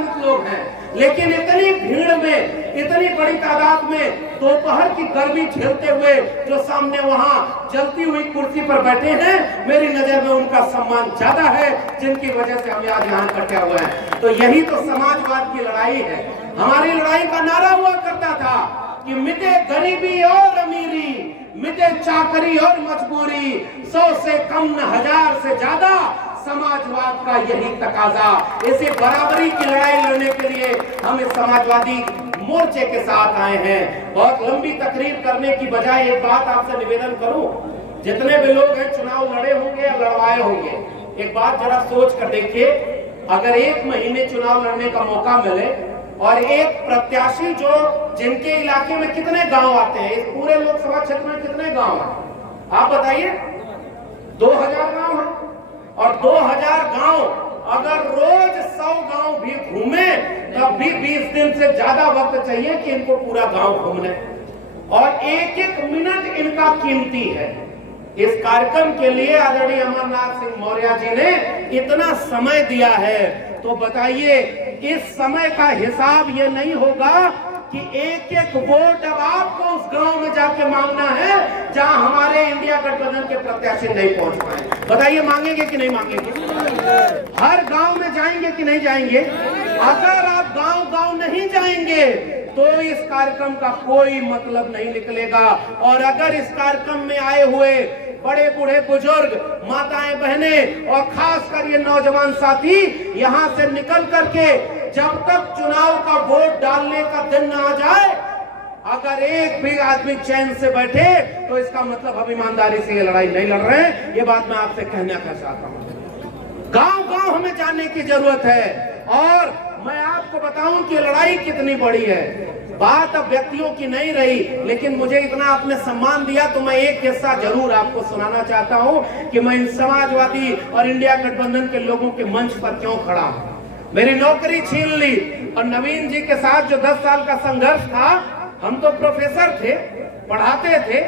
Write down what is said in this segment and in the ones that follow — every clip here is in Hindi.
सम्मानित लोग हैं, लेकिन इतनी भीड़ में, इतनी बड़ी तादाद में दोपहर की गर्मी झेलते हुए जो सामने वहां जलती हुई कुर्सी पर बैठे हैं, मेरी नजर में उनका सम्मान ज्यादा है, जिनकी वजह से हम आज यहाँ इकट्ठे हुए हैं। तो यही तो समाजवाद की लड़ाई है। हमारी लड़ाई का नारा हुआ करता था कि मिटे गरीबी और अमीरी, मिटे चाकरी और मजबूरी, 100 से कम न 1000 से ज्यादा, समाजवाद का यही तकाजा। इसे बराबरी की लड़ाई लड़ने के लिए हम इस समाजवादी मोर्चे के साथ आए हैं। बहुत लंबी तकरीर करने की बजाय एक बात आपसे निवेदन करूं, जितने भी लोग हैं चुनाव लड़े होंगे या लड़वाए होंगे, एक बात जरा सोच कर देखिए, अगर 1 महीने चुनाव लड़ने का मौका मिले और एक प्रत्याशी जो जिनके इलाके में कितने गांव आते हैं, इस पूरे लोकसभा क्षेत्र में कितने गांव हैं आप बताइए? 2000 गांव है, और 2000 गांव अगर रोज 100 गांव भी घूमे तब भी 20 दिन से ज्यादा वक्त चाहिए कि इनको पूरा गांव घूमने, और एक एक मिनट इनका कीमती है। इस कार्यक्रम के लिए आदरणीय अमरनाथ सिंह मौर्य जी ने इतना समय दिया है, तो बताइए इस समय का हिसाब ये नहीं होगा कि एक एक वोट अब आपको उस गांव में जाके मांगना है जहां हमारे इंडिया गठबंधन के प्रत्याशी नहीं पहुंच पाए। बताइए मांगेंगे कि नहीं मांगेंगे? हर गांव में जाएंगे कि नहीं जाएंगे? अगर आप गांव गांव नहीं जाएंगे तो इस कार्यक्रम का कोई मतलब नहीं निकलेगा। और अगर इस कार्यक्रम में आए हुए बड़े बूढ़े बुजुर्ग, माताएं बहनें और खासकर ये नौजवान साथी यहाँ से निकल करके जब तक चुनाव का वोट डालने का दिन न आ जाए, अगर एक भी आदमी चैन से बैठे तो इसका मतलब हम ईमानदारी से ये लड़ाई नहीं लड़ रहे हैं। ये बात मैं आपसे कहना चाहता हूँ। गांव गांव हमें जानने की जरूरत है, और मैं आपको बताऊं कि लड़ाई कितनी बड़ी है। बात अब व्यक्तियों की नहीं रही, लेकिन मुझे इतना आपने सम्मान दिया तो मैं एक किस्सा जरूर आपको सुनाना चाहता हूं कि मैं इन समाजवादी और इंडिया गठबंधन के लोगों के मंच पर क्यों खड़ा हूं। मेरी नौकरी छीन ली, और नवीन जी के साथ जो 10 साल का संघर्ष था, हम तो प्रोफेसर थे, पढ़ाते थे,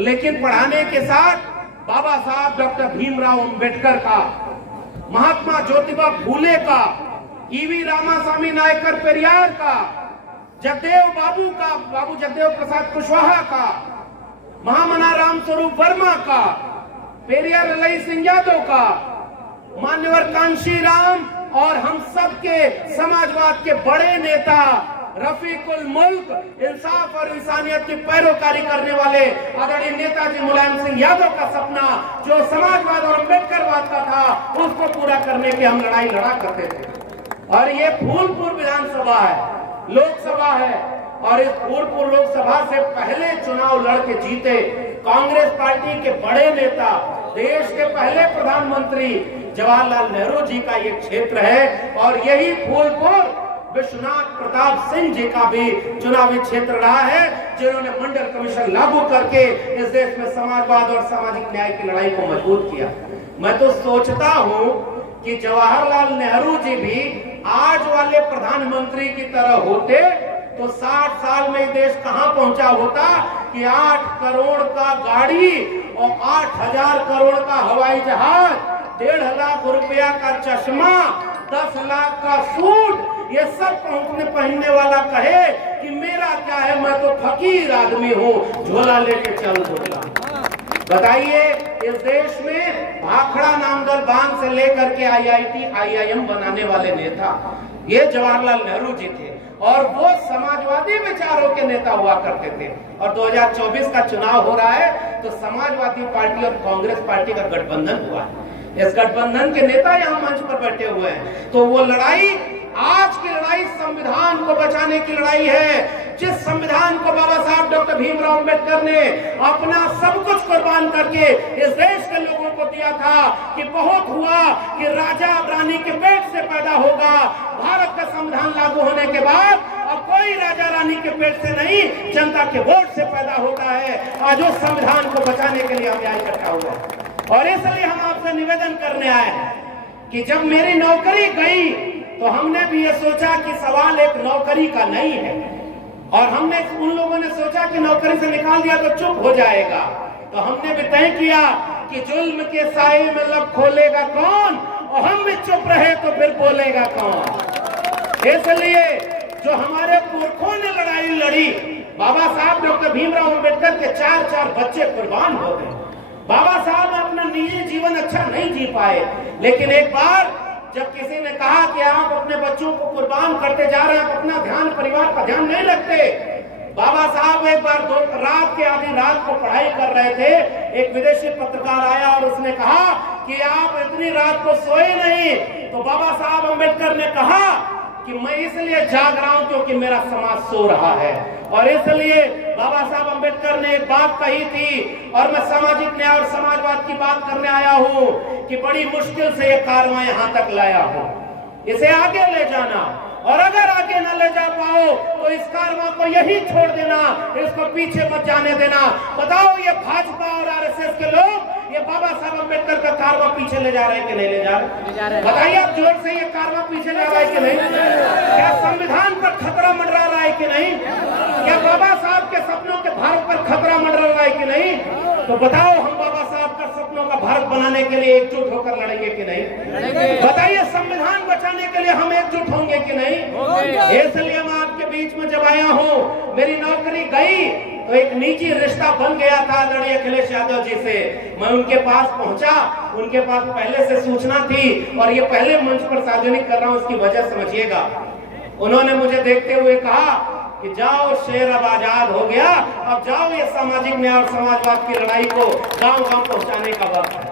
लेकिन पढ़ाने के साथ बाबा साहब डॉक्टर भीमराव अंबेडकर का, महात्मा ज्योतिबा फूले का, ईवी रामास्वामी नायकर पेरियार का, जगदेव बाबू का, बाबू जगदेव प्रसाद कुशवाहा का, महामना राम स्वरूप वर्मा का, पेरियार ललाई सिंह यादव का, मान्यवर कांशी राम, और हम सब के समाजवाद के बड़े नेता रफीकुल मुल्क, इंसाफ और इंसानियत की पैरोकारी करने वाले आदरणीय नेताजी मुलायम सिंह यादव का सपना जो समाजवाद और अम्बेडकरवाद का था, उसको पूरा करने की हम लड़ाई लड़ा करते थे। और ये फूलपुर विधानसभा है, लोकसभा है, और इस फूलपुर लोकसभा से पहले चुनाव लड़ के जीते कांग्रेस पार्टी के बड़े नेता, देश के पहले प्रधानमंत्री जवाहरलाल नेहरू जी का ये क्षेत्र है। और यही फूलपुर विश्वनाथ प्रताप सिंह जी का भी चुनावी क्षेत्र रहा है, जिन्होंने मंडल कमीशन लागू करके इस देश में समाजवाद और सामाजिक न्याय की लड़ाई को मजबूत किया। मैं तो सोचता हूं कि जवाहरलाल नेहरू जी भी आज वाले प्रधानमंत्री की तरह होते तो 60 साल में देश कहां पहुंचा होता कि 8 करोड़ का गाड़ी और 8000 करोड़ का हवाई जहाज, 1.5 लाख रुपया का चश्मा, 10 लाख का सूट, ये सब पहनने वाला कहे कि मेरा क्या है, मैं तो फकीर आदमी हूँ, झोला लेके चल झोला। बताइए इस देश में भाखड़ा नामदल बांध से लेकर के IIT IIM बनाने वाले नेता ये जवाहरलाल नेहरू जी थे, और वो समाजवादी विचारों के नेता हुआ करते थे। और 2024 का चुनाव हो रहा है तो समाजवादी पार्टी और कांग्रेस पार्टी का गठबंधन हुआ है। इस गठबंधन के नेता यहाँ मंच पर बैठे हुए हैं, तो वो लड़ाई, आज की लड़ाई संविधान को बचाने की लड़ाई है। जिस संविधान को बाबा साहब डॉक्टर भीमराव अंबेडकर ने अपना सब कुछ कुर्बान करके इस देश के लोगों को दिया था कि बहुत हुआ कि राजा रानी के पेट से पैदा होगा। भारत का संविधान लागू होने के बाद अब कोई राजा रानी के पेट से नहीं, जनता के वोट से पैदा होता है। आज उस संविधान को बचाने के लिए हम यहाँ इकट्ठा हुआ, और इसलिए हम आपसे निवेदन करने आए हैं कि जब मेरी नौकरी गई तो हमने भी ये सोचा कि सवाल एक नौकरी का नहीं है, और हमने उन लोगों ने सोचा कि नौकरी से निकाल दिया तो चुप हो जाएगा, तो हमने भी तय किया कि जुल्म के साए में लब खोलेगा कौन, और हम भी चुप रहे तो फिर बोलेगा कौन। इसलिए जो हमारे पुरखों ने लड़ाई लड़ी, बाबा साहब डॉक्टर भीमराव अंबेडकर के 4 बच्चे कुर्बान हो गए। बाबा साहब अपना निजी जीवन अच्छा नहीं जी पाए, लेकिन एक बार जब किसी ने कहा कि आप अपने बच्चों को कुर्बान करते जा रहे हैं, आप अपना ध्यान परिवार का ध्यान नहीं रखते। बाबा साहब एक बार रात के आधी रात को पढ़ाई कर रहे थे, एक विदेशी पत्रकार आया और उसने कहा कि आप इतनी रात को सोए नहीं। तो बाबा साहब अंबेडकर ने कहा कि मैं इसलिए जाग रहा हूं क्योंकि मेरा समाज सो रहा है। और इसलिए बाबा साहब अंबेडकर ने एक बात कही थी, और मैं सामाजिक न्याय और समाजवाद की बात करने आया हूं कि बड़ी मुश्किल से ये कारवां यहां तक लाया हूं, इसे आगे ले जाना, और अगर आगे न ले जा पाओ तो इस कारवां को यही छोड़ देना, इसको पीछे मत जाने देना। बताओ ये भाजपा और आरएसएस के लोग ये बाबा साहब अंबेडकर का कारवां पीछे ले जा रहे हैं कि नहीं ले जा रहे? बताइए आप जोर से, ये कारवां पीछे जा रहा है कि नहीं? क्या संविधान पर खतरा मंडरा रहा है कि नहीं? क्या बाबा साहब के सपनों के भारत पर खतरा मंडरा रहा है कि नहीं? तो बताओ हम बाबा साहब का सपनों का भारत बनाने के लिए एकजुट होकर लड़ेंगे कि नहीं? बताइए संविधान बचाने के लिए हम एकजुट होंगे कि नहीं? इसलिए मैं आपके बीच में जब आया हूँ, मेरी नौकरी गई तो एक निजी रिश्ता बन गया था आदरणीय अखिलेश यादव जी से। मैं उनके पास पहुंचा, उनके पास पहले से सूचना थी, और ये पहले मंच पर सार्वजनिक कर रहा हूं, उसकी वजह समझिएगा। उन्होंने मुझे देखते हुए कहा कि जाओ शेर अब आजाद हो गया, अब जाओ ये सामाजिक न्याय और समाजवाद की लड़ाई को गांव-गांव पहुंचाने का वक्त है।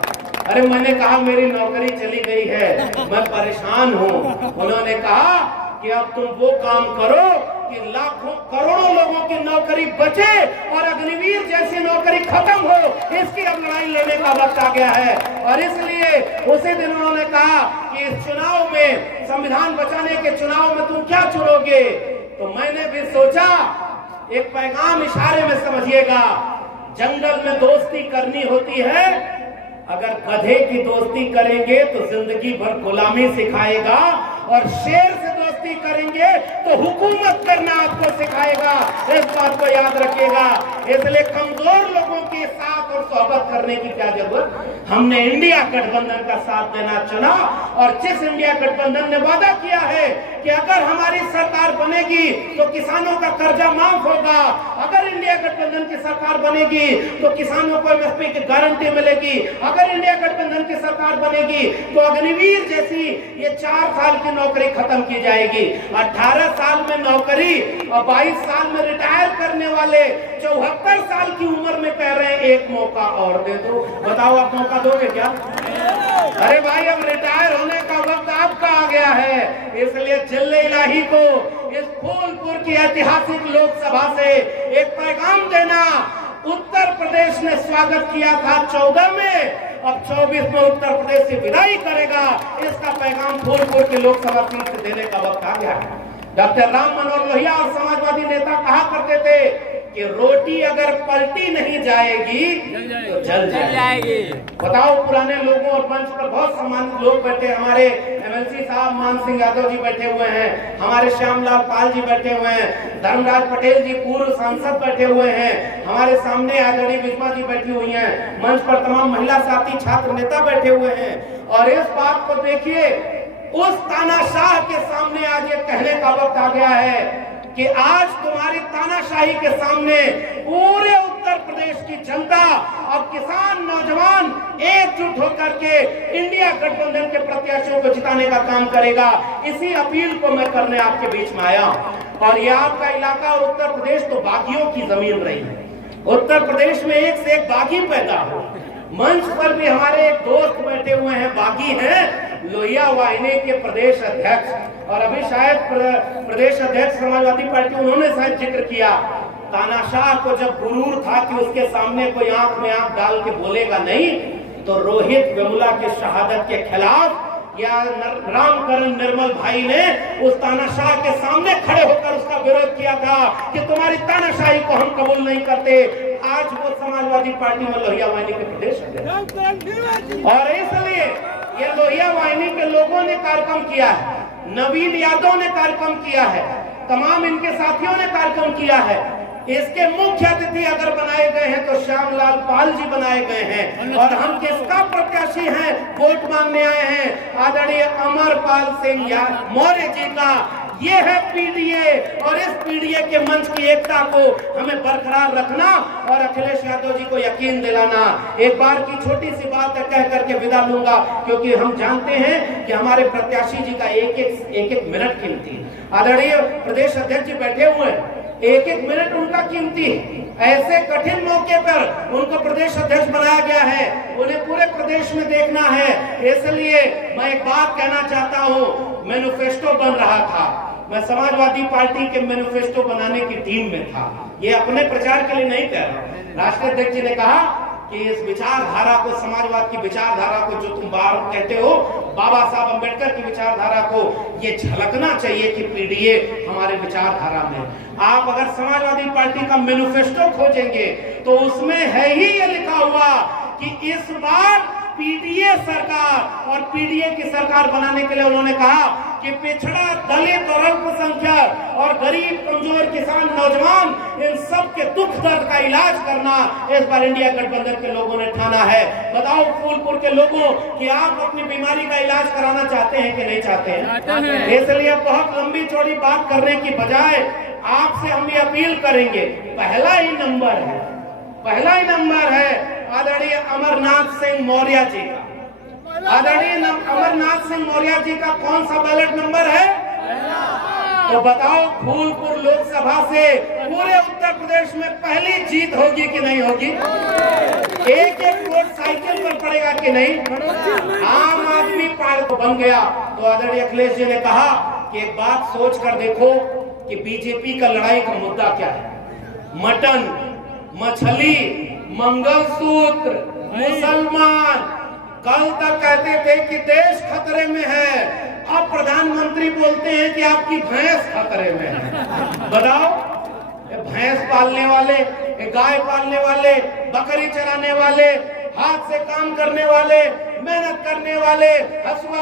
अरे मैंने कहा मेरी नौकरी चली गई है, मैं परेशान हूँ। उन्होंने कहा कि अब तुम वो काम करो कि लाखों करोड़ों लोगों की नौकरी बचे और अग्निवीर जैसी नौकरी खत्म हो, इसकी अब लड़ाई लड़ने का वक्त आ गया है। और इसलिए उसी दिन उन्होंने कहा कि इस चुनाव में, संविधान बचाने के चुनाव में तुम क्या चुनोगे? तो मैंने भी सोचा, एक पैगाम इशारे में समझिएगा, जंगल में दोस्ती करनी होती है, अगर गधे की दोस्ती करेंगे तो जिंदगी भर गुलामी सिखाएगा, और शेर से दोस्ती करेंगे तो हुकूमत करना आपको सिखाएगा। इस बात को याद रखिएगा। इसलिए कमजोर लोगों के साथ और सोहबत करने की क्या जरूरत? हमने इंडिया गठबंधन का साथ देना चुना, और जिस इंडिया गठबंधन ने वादा किया है कि अगर हमारी सरकार बनेगी तो किसानों का कर्जा माफ होगा, अगर इंडिया गठबंधन की सरकार बनेगी तो किसानों को एमएसपी की गारंटी मिलेगी, अगर इंडिया गठबंधन की सरकार बनेगी तो अग्निवीर जैसी ये 4 साल की नौकरी खत्म की जाएगी। 18 साल में नौकरी और 22 साल में रिटायर करने वाले 74 साल की उम्र में कह रहे हैं एक मौका और दे दो। बताओ आप मौका दोगे क्या? अरे भाई अब रिटायर होने का वक्त आपका आ गया है। इसलिए जिले इलाही को इस फूलपुर की ऐतिहासिक लोकसभा से एक पैगाम देना। उत्तर प्रदेश ने स्वागत किया था 14 में, अब 24 में उत्तर प्रदेश से विदाई करेगा। इसका पैगाम फूलपुर की लोकसभा सीट से देने का वक्त आ गया है। डॉक्टर राम मनोहर लोहिया और समाजवादी नेता कहा करते थे कि रोटी अगर पलटी नहीं जाएगी तो जल जाएगी। बताओ, पुराने लोगों और मंच पर बहुत सम्मानित लोग बैठे, हमारे एमएलसी साहब मान सिंह यादव जी बैठे हुए हैं, हमारे श्यामलाल पाल जी बैठे हुए हैं, धर्मराज पटेल जी पूर्व सांसद बैठे हुए हैं, हमारे सामने आदरणीय बिस्मा जी बैठी हुई हैं, मंच पर तमाम महिला साथी छात्र नेता बैठे हुए हैं। और इस बात को देखिए, उस तानाशाह के सामने आज ये कहने का वक्त आ गया है कि आज तुम्हारी तानाशाही के सामने पूरे उत्तर प्रदेश की जनता और किसान नौजवान एकजुट होकर के इंडिया गठबंधन के प्रत्याशियों को जिताने का काम करेगा। इसी अपील को मैं करने आपके बीच में आया। और ये आपका इलाका और उत्तर प्रदेश तो बागियों की जमीन रही है। उत्तर प्रदेश में एक से एक बागी पैदा हो। मंच पर भी हमारे एक दोस्त बैठे हुए हैं, बागी हैं, लोहिया वाहिनी के प्रदेश अध्यक्ष, और अभी शायद प्रदेश अध्यक्ष समाजवादी पार्टी, उन्होंने शायद जिक्र किया तानाशाह को जब गुरूर था कि उसके सामने कोई आंख में आंख डाल के बोलेगा नहीं, तो रोहित वेमुला के शहादत के खिलाफ या रामकरण निर्मल भाई ने उस तानाशाह के सामने खड़े होकर उसका विरोध किया था कि तुम्हारी तानाशाही को हम कबूल नहीं करते। आज वो समाजवादी पार्टी में लोहिया वाहिनी के प्रदेश अध्यक्ष, और इसलिए ये लोहिया वाहिनी के लोगों ने कार्यक्रम किया है, नवीन यादव ने कार्यक्रम किया है, तमाम इनके साथियों ने कार्यक्रम किया है। इसके मुख्य अतिथि अगर बनाए गए हैं तो श्यामलाल पाल जी बनाए गए हैं, और हम किसका प्रत्याशी हैं, वोट मांगने आए हैं आदरणीय अमरपाल सिंह मौर्य जी का। ये है पीडीए, और इस पीडीए के मंच की एकता को हमें बरकरार रखना और अखिलेश यादव जी को यकीन दिलाना। एक बार की छोटी सी बात कह करके विदा लूंगा, क्योंकि हम जानते हैं कि हमारे प्रत्याशी जी का एक एक मिनट कीमती है। आदरणीय प्रदेश अध्यक्ष जी बैठे हुए हैं, एक एक मिनट उनका कीमती है। ऐसे कठिन मौके पर उनको प्रदेश अध्यक्ष बनाया गया है, उन्हें पूरे प्रदेश में देखना है। इसलिए मैं एक बात कहना चाहता हूँ, मैनिफेस्टो बन रहा था, मैं समाजवादी पार्टी के मैनिफेस्टो बनाने की टीम में था, ये अपने प्रचार के लिए नहीं कह रहा। राष्ट्रीय अध्यक्ष जी ने कहा कि इस विचारधारा को, समाजवाद की विचारधारा को जो तुम बार कहते हो, बाबा साहब अंबेडकर की विचारधारा को ये झलकना चाहिए कि पीडीए हमारे विचारधारा में। आप अगर समाजवादी पार्टी का मैनिफेस्टो खोजेंगे तो उसमें है ही ये लिखा हुआ कि इस बार पीडीए सरकार, और पीडीए की सरकार बनाने के लिए उन्होंने कहा कि पिछड़ा, दलित और अल्पसंख्यक और गरीब, कमजोर, किसान, नौजवान, इन सब के दुख दर्द का इलाज करना इस बार इंडिया गठबंधन के लोगों ने ठाना है। बताओ फूलपुर के लोगों कि आप अपनी बीमारी का इलाज कराना चाहते हैं कि नहीं चाहते हैं? इसलिए बहुत लंबी चौड़ी बात करने की बजाय आपसे हम ये अपील करेंगे, पहला ही नंबर है आदरणीय अमरनाथ सिंह मौर्य जी का। आदरणीय अमरनाथ सिंह मौर्य जी का कौन सा बैलेट नंबर है? तो बताओ फूलपुर लोकसभा से पूरे उत्तर प्रदेश में पहली जीत होगी कि नहीं होगी? एक एक वोट साइकिल पर पड़ेगा कि नहीं? आम आदमी पार्टी बन गया। तो आदरणीय अखिलेश जी ने कहा कि एक बात सोच कर देखो कि बीजेपी का लड़ाई का मुद्दा क्या है। मटन, मछली, मंगलसूत्र, मुसलमान। कल तक कहते थे कि देश खतरे में है, अब प्रधानमंत्री बोलते हैं कि आपकी भैंस खतरे में है। बताओ, भैंस पालने वाले, गाय पालने वाले, बकरी चराने वाले, हाथ से काम करने वाले, मेहनत करने वाले, हसुआ